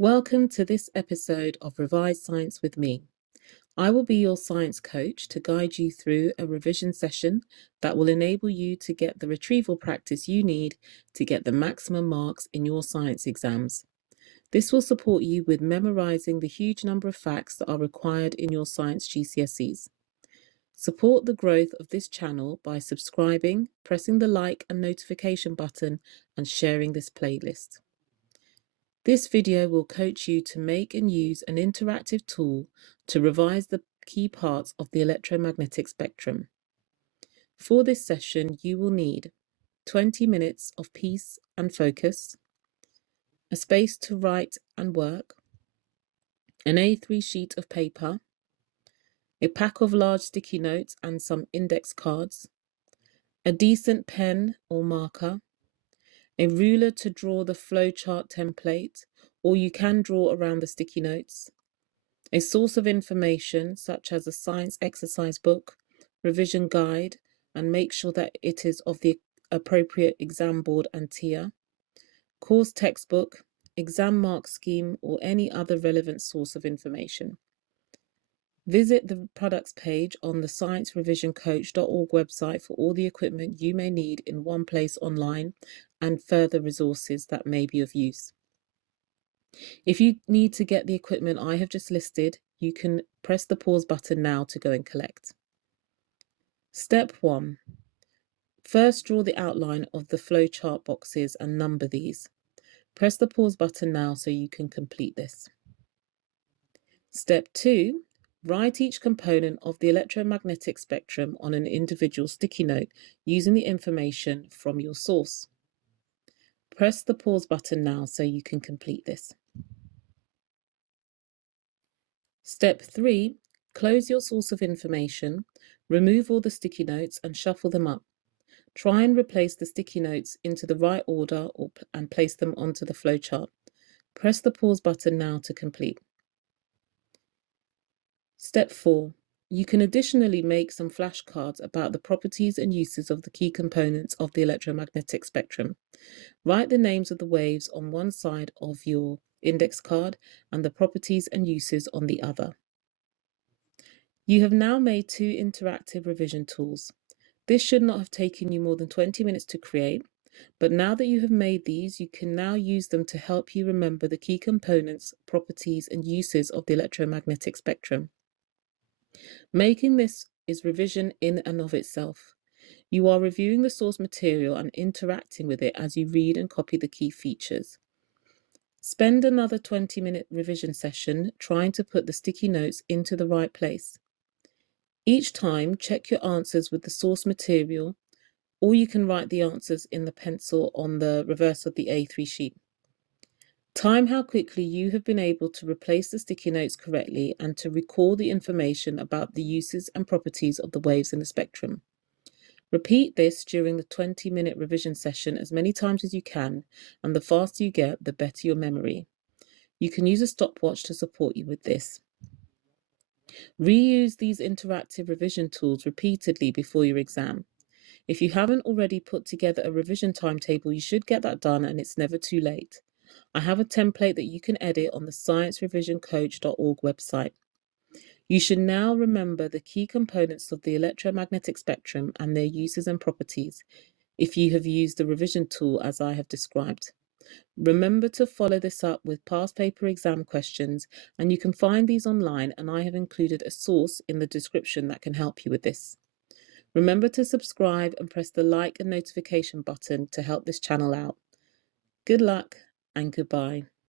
Welcome to this episode of Revise Science with me. I will be your science coach to guide you through a revision session that will enable you to get the retrieval practice you need to get the maximum marks in your science exams. This will support you with memorizing the huge number of facts that are required in your science GCSEs. Support the growth of this channel by subscribing, pressing the like and notification button, and sharing this playlist. This video will coach you to make and use an interactive tool to revise the key parts of the electromagnetic spectrum. For this session, you will need 20 minutes of peace and focus, a space to write and work, an A3 sheet of paper, a pack of large sticky notes and some index cards, a decent pen or marker, a ruler to draw the flowchart template, or you can draw around the sticky notes, a source of information such as a science exercise book, revision guide, and make sure that it is of the appropriate exam board and tier, course textbook, exam mark scheme, or any other relevant source of information. Visit the products page on the sciencerevisioncoach.org website for all the equipment you may need in one place online and further resources that may be of use. If you need to get the equipment I have just listed, you can press the pause button now to go and collect. Step 1. First, draw the outline of the flowchart boxes and number these. Press the pause button now so you can complete this. Step 2. Write each component of the electromagnetic spectrum on an individual sticky note using the information from your source. Press the pause button now so you can complete this. Step 3. Close your source of information, remove all the sticky notes and shuffle them up. Try and replace the sticky notes into the right order and place them onto the flowchart. Press the pause button now to complete. Step 4. You can additionally make some flashcards about the properties and uses of the key components of the electromagnetic spectrum. Write the names of the waves on one side of your index card and the properties and uses on the other. You have now made 2 interactive revision tools. This should not have taken you more than 20 minutes to create, but now that you have made these, you can now use them to help you remember the key components, properties, and uses of the electromagnetic spectrum. Making this is revision in and of itself. You are reviewing the source material and interacting with it as you read and copy the key features. Spend another 20-minute revision session trying to put the sticky notes into the right place. Each time, check your answers with the source material, or you can write the answers in the pencil on the reverse of the A3 sheet. Time how quickly you have been able to replace the sticky notes correctly and to recall the information about the uses and properties of the waves in the spectrum. Repeat this during the 20-minute revision session as many times as you can, and the faster you get, the better your memory. You can use a stopwatch to support you with this. Reuse these interactive revision tools repeatedly before your exam. If you haven't already put together a revision timetable, you should get that done, and it's never too late. I have a template that you can edit on the sciencerevisioncoach.org website. You should now remember the key components of the electromagnetic spectrum and their uses and properties if you have used the revision tool as I have described. Remember to follow this up with past paper exam questions, and you can find these online, and I have included a source in the description that can help you with this. Remember to subscribe and press the like and notification button to help this channel out. Good luck and goodbye.